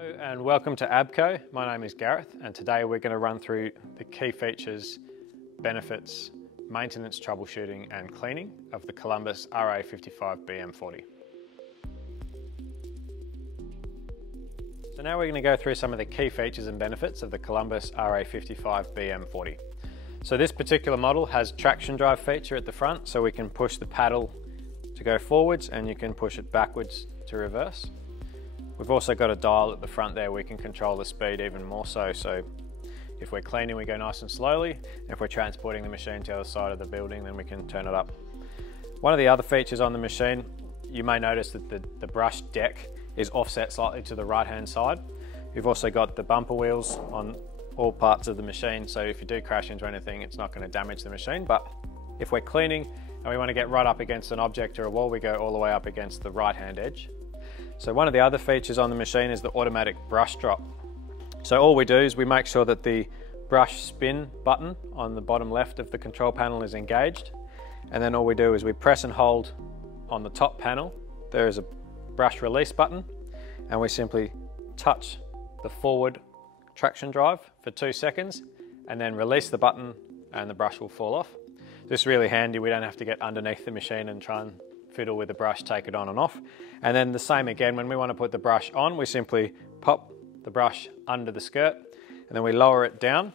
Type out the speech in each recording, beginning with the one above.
Hello and welcome to Abco. My name is Gareth and today we're going to run through the key features, benefits, maintenance, troubleshooting and cleaning of the Columbus RA55BM40. So now we're going to go through some of the key features and benefits of the Columbus RA55BM40. So this particular model has traction drive feature at the front, so we can push the paddle to go forwards and you can push it backwards to reverse. We've also got a dial at the front there, we can control the speed even more so if we're cleaning we go nice and slowly, and if we're transporting the machine to the other side of the building then we can turn it up. One of the other features on the machine, you may notice that the brush deck is offset slightly to the right hand side. You've also got the bumper wheels on all parts of the machine, so if you do crash into anything it's not going to damage the machine, but if we're cleaning and we want to get right up against an object or a wall, we go all the way up against the right hand edge. So one of the other features on the machine is the automatic brush drop. So all we do is we make sure that the brush spin button on the bottom left of the control panel is engaged, and then all we do is we press and hold on the top panel. There is a brush release button and we simply touch the forward traction drive for 2 seconds and then release the button and the brush will fall off. This is really handy, we don't have to get underneath the machine and try and fiddle with the brush, take it on and off. And then the same again, when we want to put the brush on, we simply pop the brush under the skirt and then we lower it down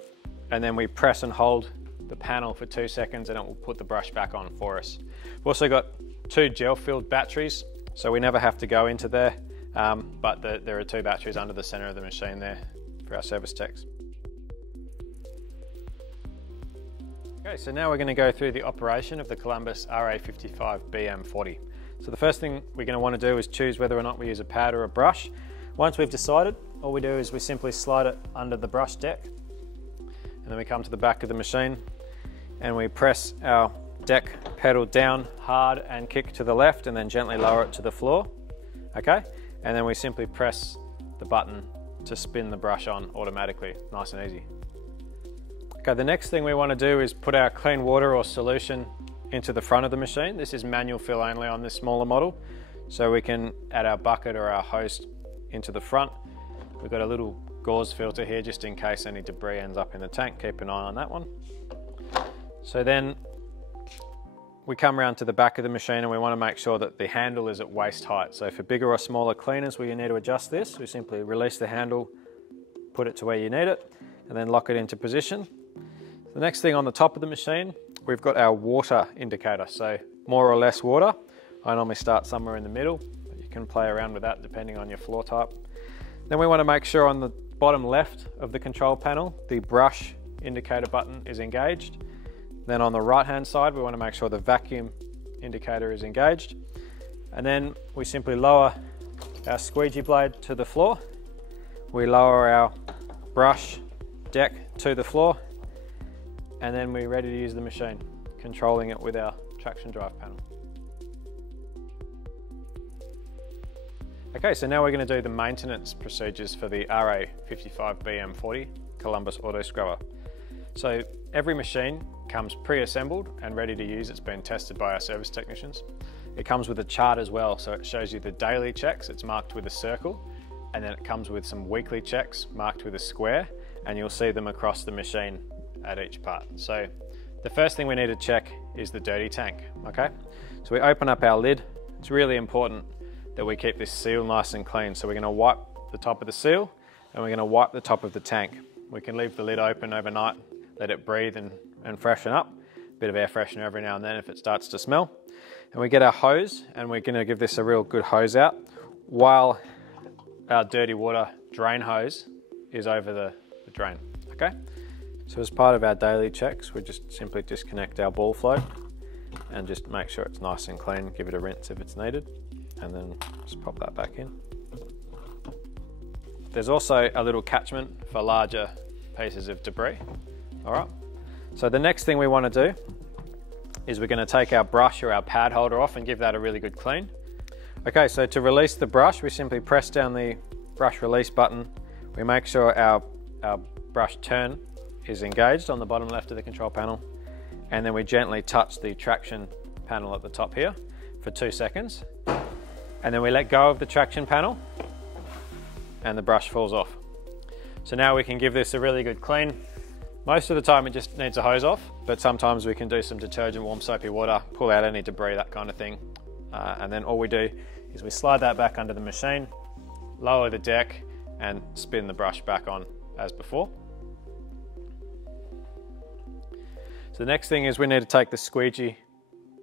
and then we press and hold the panel for 2 seconds and it will put the brush back on for us. We've also got 2 gel-filled batteries, so we never have to go into there, but there are 2 batteries under the center of the machine there for our service techs. Okay, so now we're going to go through the operation of the Columbus RA55BM40. So the first thing we're going to want to do is choose whether or not we use a pad or a brush. Once we've decided, all we do is we simply slide it under the brush deck and then we come to the back of the machine and we press our deck pedal down hard and kick to the left and then gently lower it to the floor. Okay, and then we simply press the button to spin the brush on automatically, nice and easy. Okay, the next thing we want to do is put our clean water or solution into the front of the machine. This is manual fill only on this smaller model, so we can add our bucket or our hose into the front. We've got a little gauze filter here just in case any debris ends up in the tank. Keep an eye on that one. So then we come around to the back of the machine and we want to make sure that the handle is at waist height. So for bigger or smaller cleaners where you need to adjust this, we simply release the handle, put it to where you need it, and then lock it into position. The next thing on the top of the machine, we've got our water indicator, so more or less water. I normally start somewhere in the middle, but you can play around with that depending on your floor type. Then we want to make sure on the bottom left of the control panel, the brush indicator button is engaged. Then on the right hand side, we want to make sure the vacuum indicator is engaged. And then we simply lower our squeegee blade to the floor. We lower our brush deck to the floor, and then we're ready to use the machine, controlling it with our traction drive panel. Okay, so now we're going to do the maintenance procedures for the RA55BM40 Columbus Auto Scrubber. So every machine comes pre-assembled and ready to use. It's been tested by our service technicians. It comes with a chart as well, so it shows you the daily checks. It's marked with a circle, and then it comes with some weekly checks marked with a square, and you'll see them across the machine at each part. So the first thing we need to check is the dirty tank. Okay, so we open up our lid. It's really important that we keep this seal nice and clean, so we're going to wipe the top of the seal and we're going to wipe the top of the tank. We can leave the lid open overnight, let it breathe and freshen up, a bit of air freshener every now and then if it starts to smell. And we get our hose and we're going to give this a real good hose out while our dirty water drain hose is over the drain. Okay, so as part of our daily checks, we just simply disconnect our ball float and just make sure it's nice and clean, give it a rinse if it's needed, and then just pop that back in. There's also a little catchment for larger pieces of debris. All right, so the next thing we want to do is we're going to take our brush or our pad holder off and give that a really good clean. Okay, so to release the brush, we simply press down the brush release button. We make sure our brush turn is engaged on the bottom left of the control panel, and then we gently touch the traction panel at the top here for 2 seconds, and then we let go of the traction panel and the brush falls off. So now we can give this a really good clean. Most of the time it just needs a hose off, but sometimes we can do some detergent, warm soapy water, pull out any debris, that kind of thing. And then all we do is we slide that back under the machine, lower the deck, and spin the brush back on as before. So the next thing is we need to take the squeegee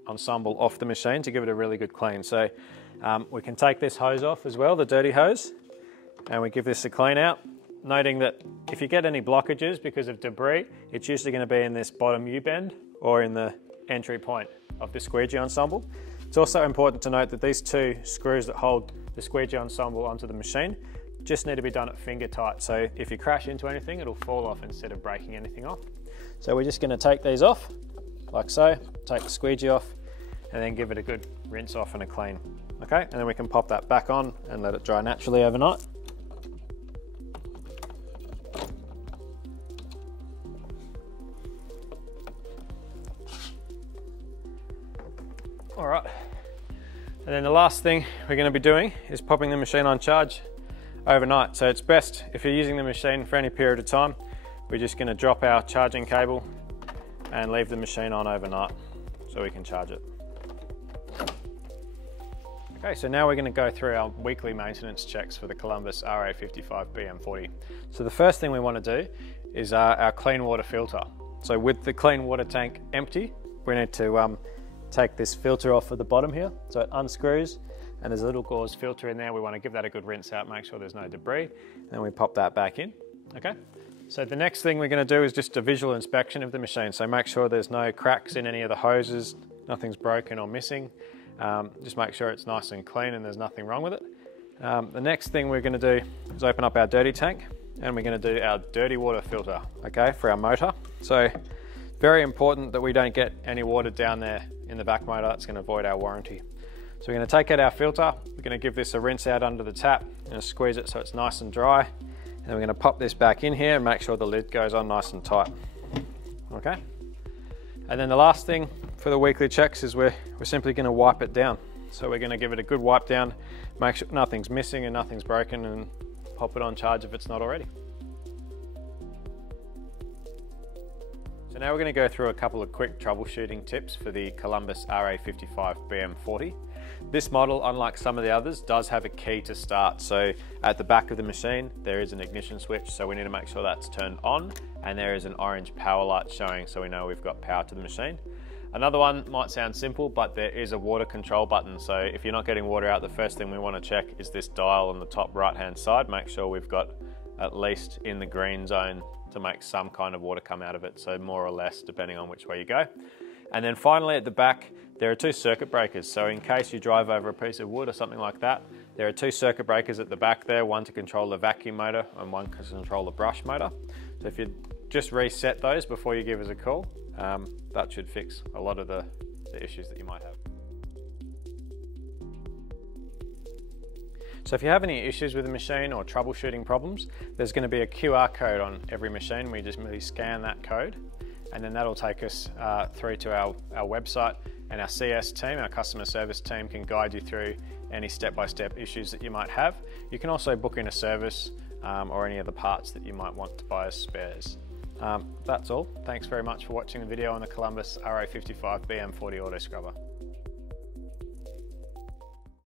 ensemble off the machine to give it a really good clean. So we can take this hose off as well, the dirty hose, and we give this a clean out, noting that if you get any blockages because of debris, it's usually going to be in this bottom U-bend or in the entry point of the squeegee ensemble. It's also important to note that these two screws that hold the squeegee ensemble onto the machine just need to be done at finger tight. So if you crash into anything, it'll fall off instead of breaking anything off. So we're just going to take these off like so, take the squeegee off, and then give it a good rinse off and a clean. Okay, and then we can pop that back on and let it dry naturally overnight. All right, and then the last thing we're going to be doing is popping the machine on charge overnight. So it's best if you're using the machine for any period of time, we're just going to drop our charging cable and leave the machine on overnight so we can charge it. Okay, so now we're going to go through our weekly maintenance checks for the Columbus RA55 BM40. So the first thing we want to do is our clean water filter. So with the clean water tank empty, we need to take this filter off at the bottom here. So it unscrews and there's a little gauze filter in there. We want to give that a good rinse out, make sure there's no debris. And then we pop that back in, okay? So the next thing we're going to do is just a visual inspection of the machine. So make sure there's no cracks in any of the hoses, nothing's broken or missing. Just make sure it's nice and clean and there's nothing wrong with it. The next thing we're going to do is open up our dirty tank and we're going to do our dirty water filter, okay, for our motor. So very important that we don't get any water down there in the back motor. That's going to void our warranty. So we're going to take out our filter, we're going to give this a rinse out under the tap and squeeze it so it's nice and dry. And we're going to pop this back in here and make sure the lid goes on nice and tight. Okay. And then the last thing for the weekly checks is we're simply going to wipe it down. So we're going to give it a good wipe down, make sure nothing's missing and nothing's broken, and pop it on charge if it's not already. So now we're going to go through a couple of quick troubleshooting tips for the Columbus RA55 BM40. This model, unlike some of the others, does have a key to start. So at the back of the machine, there is an ignition switch, so we need to make sure that's turned on, and there is an orange power light showing so we know we've got power to the machine. Another one might sound simple, but there is a water control button. So if you're not getting water out, the first thing we want to check is this dial on the top right hand side. Make sure we've got at least in the green zone to make some kind of water come out of it, so more or less depending on which way you go. And then finally at the back, there are two circuit breakers. So in case you drive over a piece of wood or something like that, there are two circuit breakers at the back there, one to control the vacuum motor and one to control the brush motor. So if you just reset those before you give us a call, that should fix a lot of the issues that you might have. So if you have any issues with the machine or troubleshooting problems, there's going to be a QR code on every machine. We just merely scan that code, and then that'll take us through to our website, and our CS team, our customer service team, can guide you through any step-by-step issues that you might have. You can also book in a service or any of the parts that you might want to buy as spares. That's all. Thanks very much for watching the video on the Columbus RA55 BM40 Auto Scrubber.